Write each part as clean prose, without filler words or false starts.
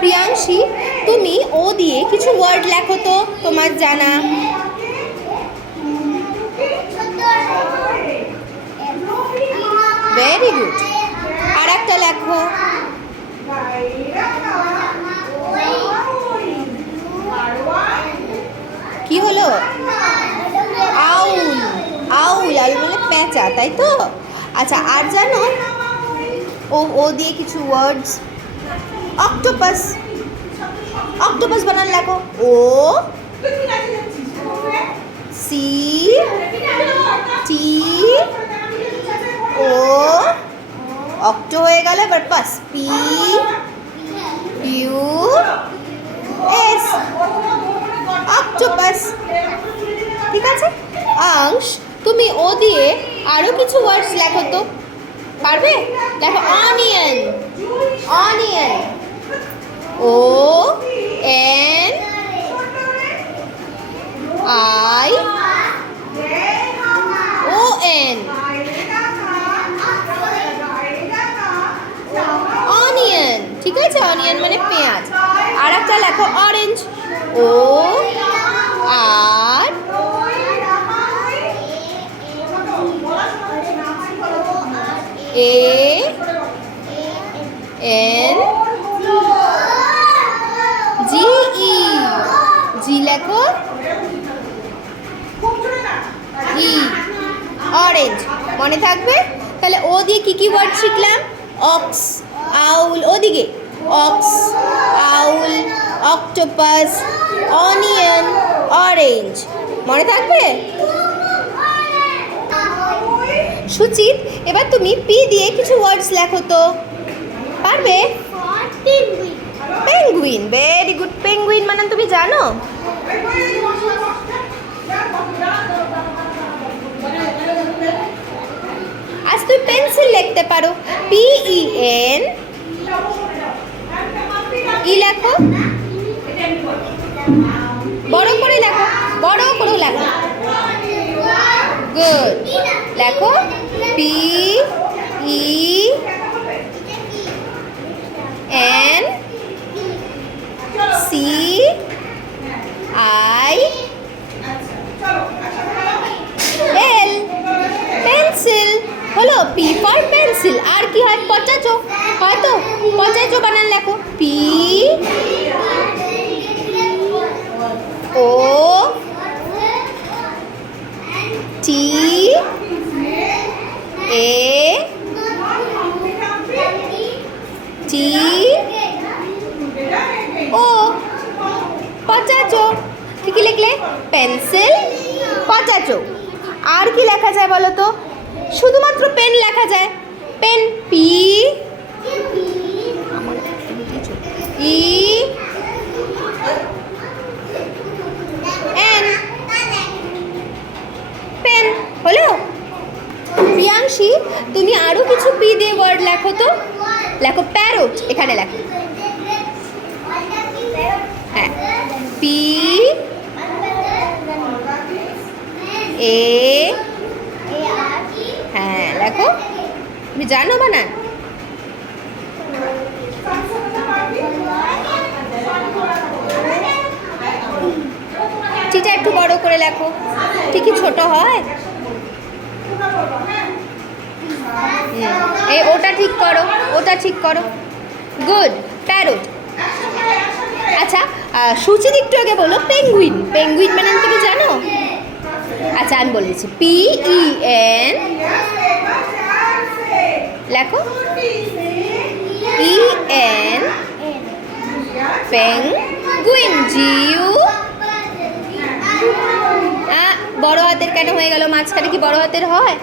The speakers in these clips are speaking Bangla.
প্রিয়াংশী, তুমি ও দিয়ে কিছু ওয়ার্ড লেখো তো তোমার জানা। Very good. আর একটা লেখো। কি হলো? আউল। আউল আউল মানে পেঁচা, তাই তো? আচ্ছা, আর জানো ও দিয়ে কিছু ওয়ার্ডস? অক্টোপাস। অক্টোপাস বানান লেখো। ও সি টি ও, অক্টো হয়ে গেল, এবার pass P U S, octopus. ঠিক আছে। অংশ, তুমি ও দিয়ে আরো কিছু ওয়ার্ডস লেখো তো, পারবে? দেখো, onion. Onion, O N I O N, onion. ঠিক আছে, অনিয়ন মানে পেঁয়াজ। আর একটা লেখো, orange. O R A N G ই, জি লেখো, ই, অরেঞ্জ। মনে থাকবে? তাহলে ও দিয়ে কি কি ওয়ার্ড শিখলাম? অক্স, আউল, ওদিকে অক্স, আউল, অক্টোপাস, অনিয়ন, অরেঞ্জ। মনে থাকবে? সুচিত, এবার তুমি পি দিয়ে কিছু ওয়ার্ডস লেখো তো, পারবে? পেঙ্গুইন। Very good. পেঙ্গুইন মানে তুমি জানো? আজ তুমি পেন্সিল লিখতে পারো। পি ই এন, ই লেখো, বড় করে লেখো, বড় করে লেখো। গুড। লেখো P E N C I L, pencil. হলো পি ফর পেন্সিল। আর কি হয়? পটাটো। হয়তো পটাটো বানান লেখো। P O T A T O, potato. কি লিখলে? Pencil, potato. আর কি লেখা যায় বলো তো? শুধুমাত্র পেন লেখা যায়। Pen, P E N, pen. হলো? প্রিয়াংশী, তুমি আরো কিছু পি দিয়ে ওয়ার্ড লেখো তো। লেখো প্যারট। এখানে লেখো। হ্যাঁ, পি এ, হ্যাঁ লেখো। তুমি জানো বানান? টিটা একটু বড় করে লেখো। ঠিকই ছোট হয়। এই ওটা ঠিক করো, ওটা ঠিক করো। গুড। প্যারট। আচ্ছা, সুচিত একটু আগে বলো পেঙ্গুইন। পেঙ্গুইন মানে তুমি জানো? আচ্ছা, আমি বলেছি পি ই এন, লেখো E N, penguin, G U. বড় হাতের কেন হয়ে গেল? মাঝখানে কি বড় হাতের হয়?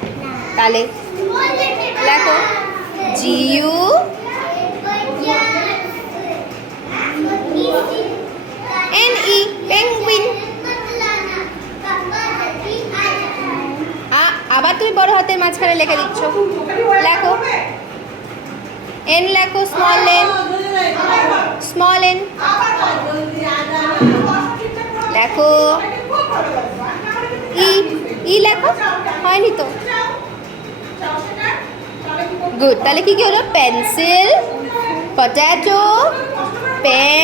তাহলে লেখো G U N E, penguin. আবার তুমি বড় হাতের মাঝখানে লিখে দিচ্ছ। লেখো এন, লেখো স্মল এন, স্মল এন। লেখো ই, ই লেখো। হয়নি তো? গুড। তাহলে কি কি হলো? Pencil, potato, pen,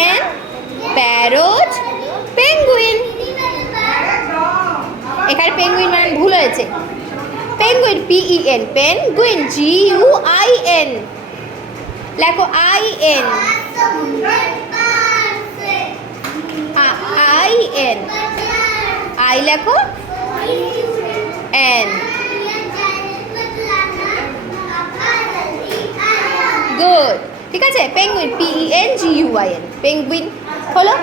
penguin PEN, penguin GUIN, লেখো IN, IN, I লেখো N, গুড। ঠিক আছে, পেঙ্গুইন PENGUIN, পেঙ্গুইন হলো।